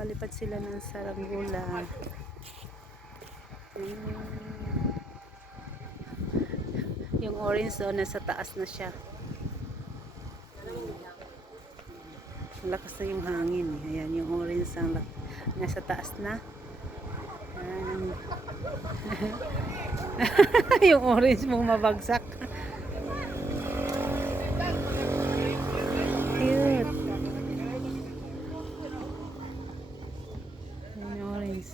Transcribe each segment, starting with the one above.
Papalipad sila ng saranggola. Yung orange doon nasa taas na siya. Malakas na yung hangin. Ayan, yung orange ang nasa taas na. Ayan. Yung orange mong mabagsak. Cute. Yung orange.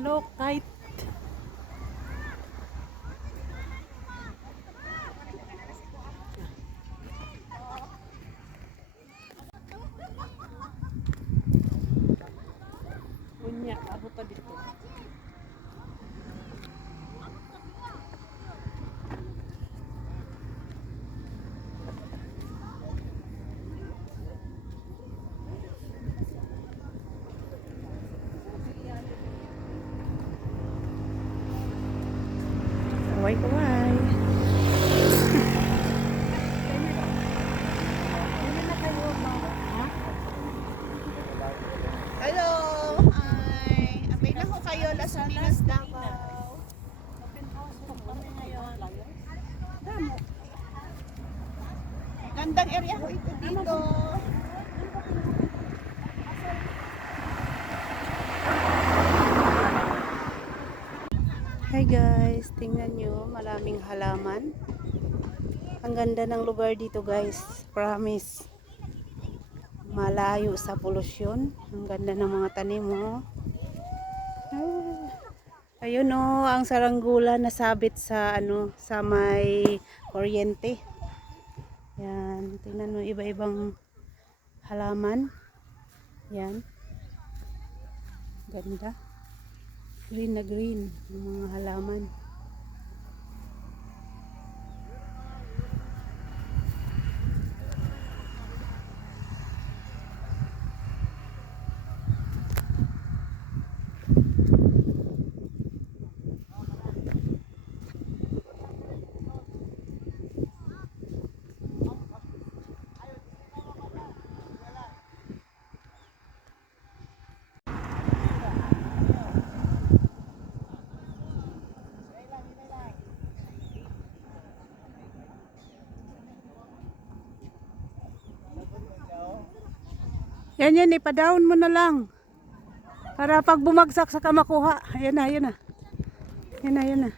Look, kite. Punya, ako pa dito. Kaway-kaway. Hello! Hi! Abay na ko kayo, Las Unidas, Davao. Gandang area ko ito dito. Hi guys, tingnan nyo, maraming halaman. Ang ganda ng lugar dito guys, promise. Malayo sa polusyon. Ang ganda ng mga tanim mo. Ayun oh, ang saranggola nasabit sa sa may kuryente. Yan, tingnan mo iba-ibang halaman. Yan. Ganda. Green na green yung mga halaman. Yan, ipa-down mo na lang. Para pag bumagsak sa makuha. Ayan na, ayan na. Ayan na, ayan na.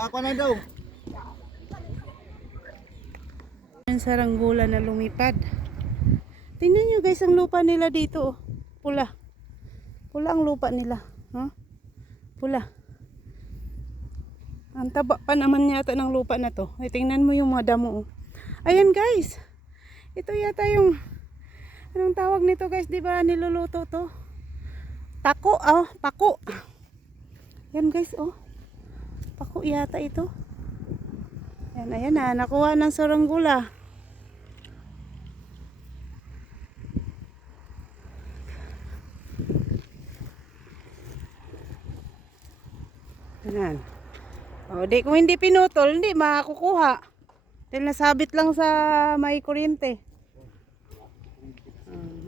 Ako na daw. Ang saranggola na lumipad. Tingnan nyo guys, ang lupa nila dito. Oh. Pula. Pula ang lupa nila. Huh? Pula. Ang taba pa naman yata ng lupa na to. Ay, tingnan mo yung mga damo. Oh. Ayan guys. Ito yata yung anong tawag nito guys, 'di ba? Niluluto to. Tako, oh, pako. Yan guys, oh. Pako yata ito. Yan, ayan na, nakuha ng saranggula. Yan. O, di, kung hindi pinutol, hindi makukuha. Dahil nasabit lang sa may kuryente.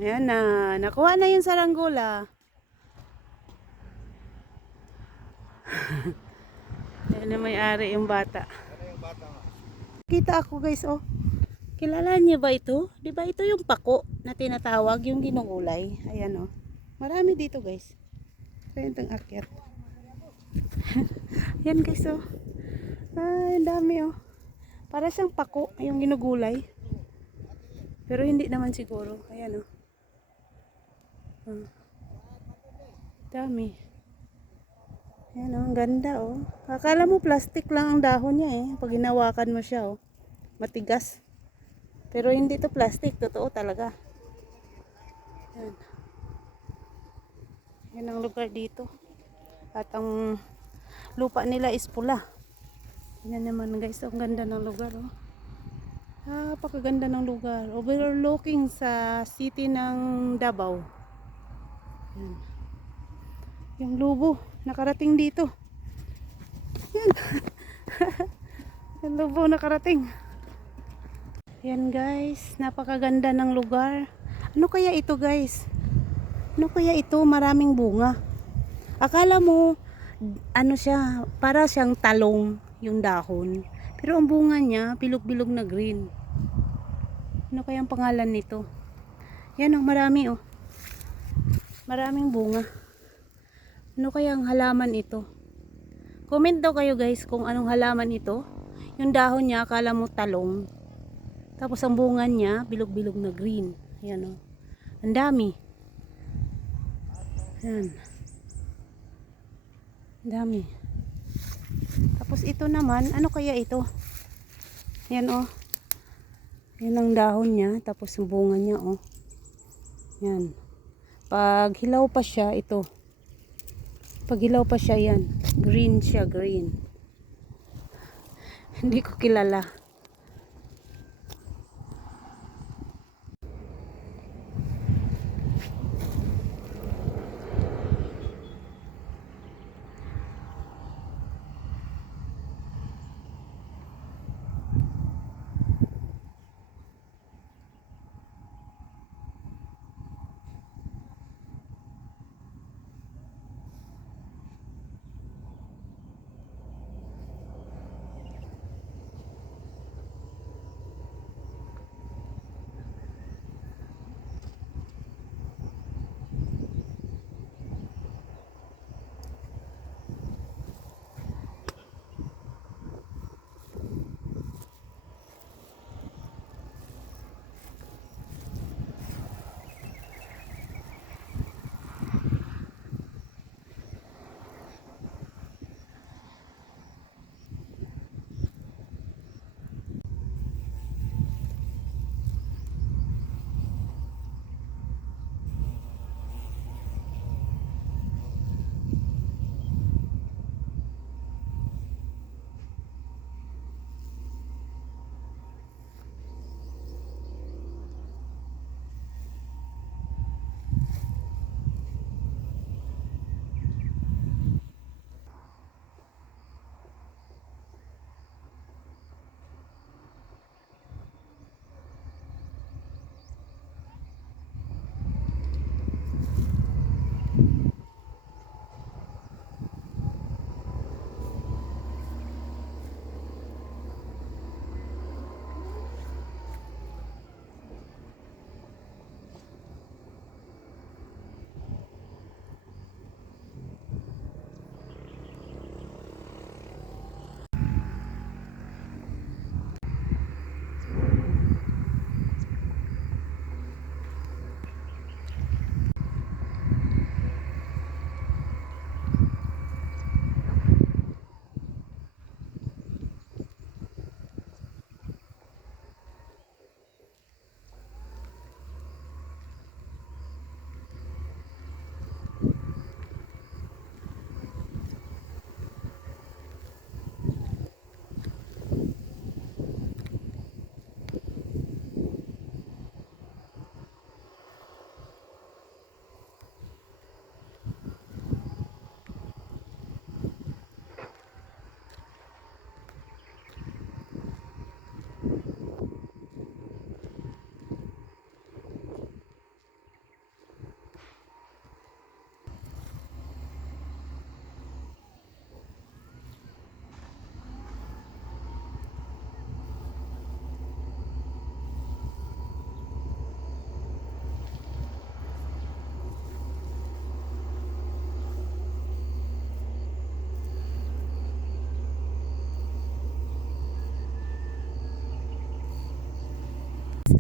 Ayan na, nakuha na yung saranggula. Ayan na may-ari yung bata. Kita ako guys, oh. Kilala niyo ba ito? Di ba ito yung pako na tinatawag, yung ginugulay? Ayan, oh. Marami dito guys. Kaya itong akyat. Yan guys, oh. Ay, ang dami, oh. Para siyang pako, yung ginugulay. Pero hindi naman siguro. Ayan, oh. Dami. Ayan, oh. Ang ganda, oh. Akala mo plastic lang ang dahon niya, eh. Pag hinawakan mo siya, oh. Matigas. Pero hindi to plastic. Totoo talaga. Ayan. Yan ang lugar dito. At ang lupa nila is pula. Yan naman guys, ang ganda ng lugar, oh. Napakaganda ng lugar. Overlooking sa city ng Davao. Yan. Yung lubo, nakarating dito. Yan. Yung lubo nakarating. Yan guys, napakaganda ng lugar. Ano kaya ito guys? Ano kaya ito? Maraming bunga. Akala mo, ano siya, para siyang talong yung dahon. Pero ang bunga niya, bilog-bilog na green. Ano kaya ang pangalan nito? Yan, oh, marami, oh. Maraming bunga. Ano kaya ang halaman ito? Comment daw kayo guys kung anong halaman ito. Yung dahon niya, akala mo talong. Tapos ang bunga niya, bilog-bilog na green. Yan, oh. Ang dami. Yan. Ang dami. Tapos ito naman, ano kaya ito? Yan, oh. Yan ang dahon niya, tapos ang bunga niya, oh. Yan. Pag hilaw pa siya, ito. Pag hilaw pa siya, yan. Green siya, green. Hindi ko kilala.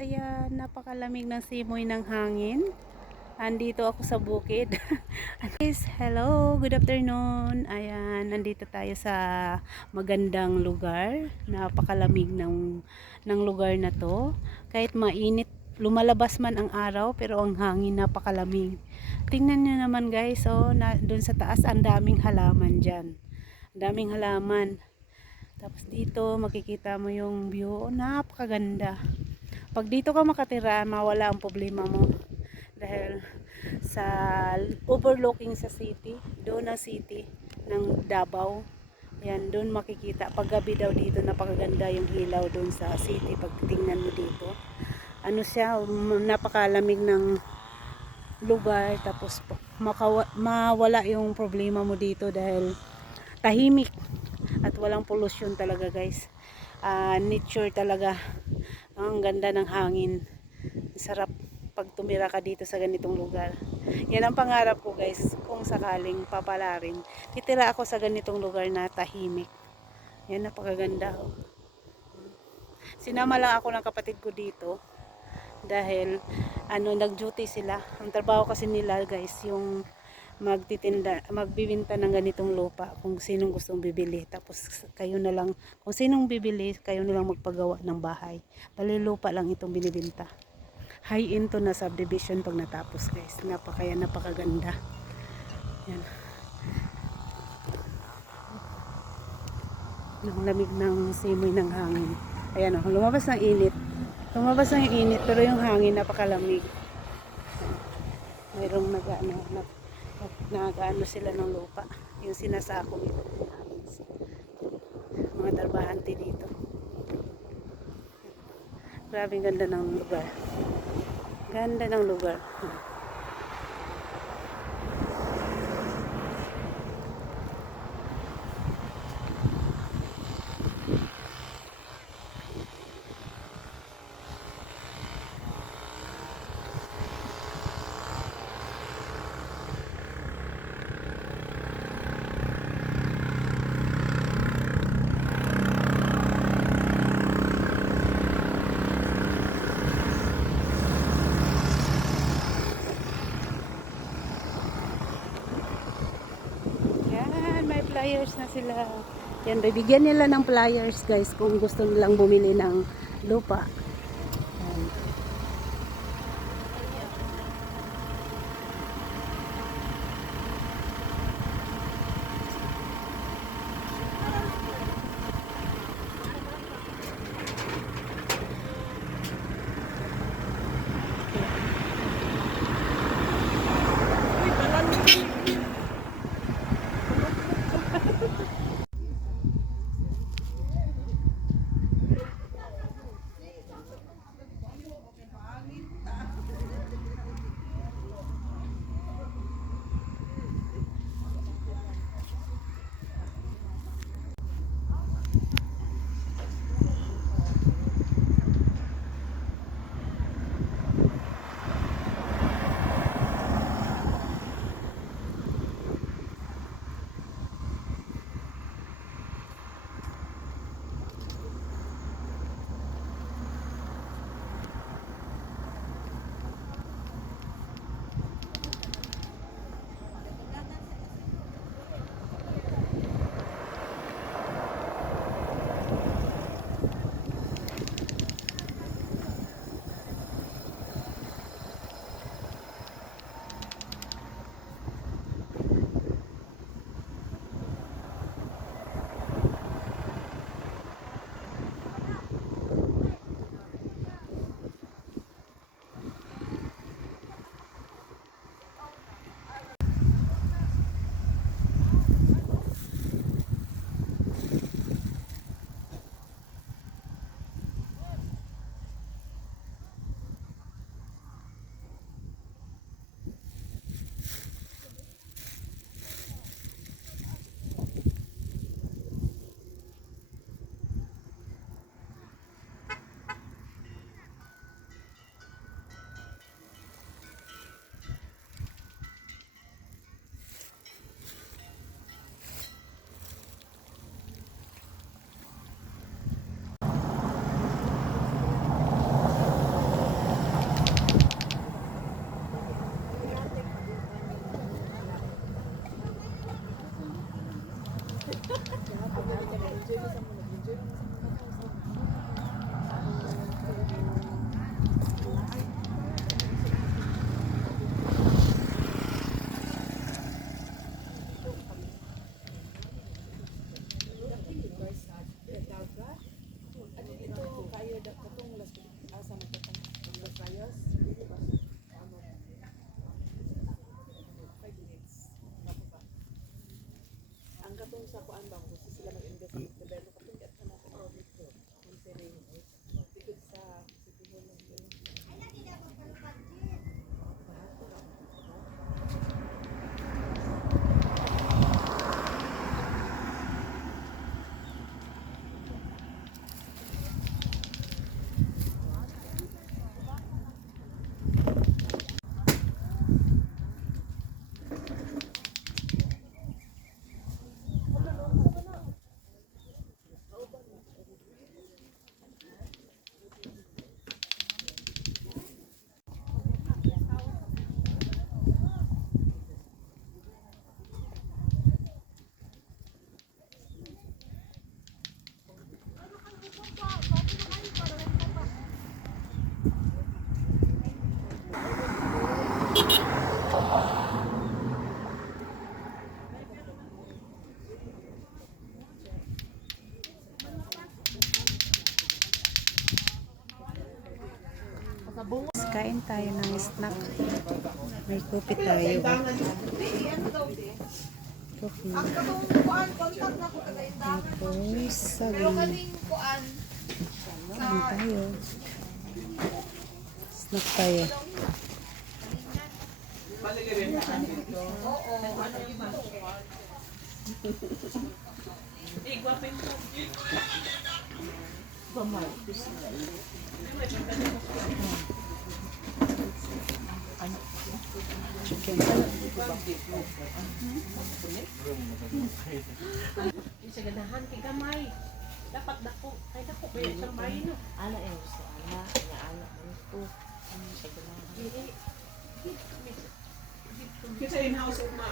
Ayan, napakalamig ng simoy ng hangin. Andito ako sa bukid. Guys, hello, good afternoon. Ayan, nandito tayo sa magandang lugar. Napakalamig ng lugar na to. Kahit mainit, lumalabas man ang araw, pero ang hangin napakalamig. Tingnan nyo naman guys, oh, doon sa taas ang daming halaman dyan. Ang daming halaman. Tapos dito makikita mo yung view, oh, napakaganda. Pag dito ka makatira, mawala ang problema mo. Dahil sa overlooking sa city, doon ang city ng Davao. Yan, doon makikita. Pag gabi daw dito, napakaganda yung ilaw doon sa city pag tingnan mo dito. Ano siya, napakalamig ng lugar. Tapos mawala yung problema mo dito dahil tahimik at walang pollution talaga guys. Nature talaga. Ang ganda ng hangin. Sarap pag tumira ka dito sa ganitong lugar. Yan ang pangarap ko guys, kung sakaling papalarin. Titira ako sa ganitong lugar na tahimik. Yan, napakaganda. Sinama lang ako ng kapatid ko dito dahil nag-duty sila. Ang trabaho kasi nila guys, yung magbibenta ng ganitong lupa kung sinong gustong bibili. Tapos kayo na lang, kung sinong bibili, kayo na lang magpagawa ng bahay. Bali lupa lang itong binibenta. High into na subdivision pag natapos guys. Napakaganda. Yan. Ang lamig ng simoy ng hangin. Ayan, oh, lumabas ng init. Lumabas ng init pero yung hangin napakalamig. Mayroong nag-ano sila ng lupa, yung sinasako nito, mga trabahante dito. Grabe ganda ng lugar, ganda ng lugar. Yan, may flyers na sila. Yan, bibigyan nila ng flyers guys kung gusto nilang bumili ng lupa. Yan. Kain tayo ng snack. May kopi tayo. Kopi. Tapos, saging. Kain tayo. Snack tayo. Chicken. Sa ganahan kay gamay. Dapat dako, kay dako kay isang bahay no. Ala eh, sa ala, nga ala, ano to? Sa ganahan. Kita in-house na.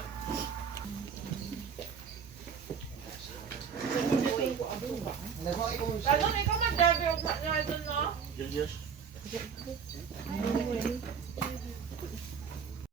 Talong ikaw mag-debut na doon no? Yes.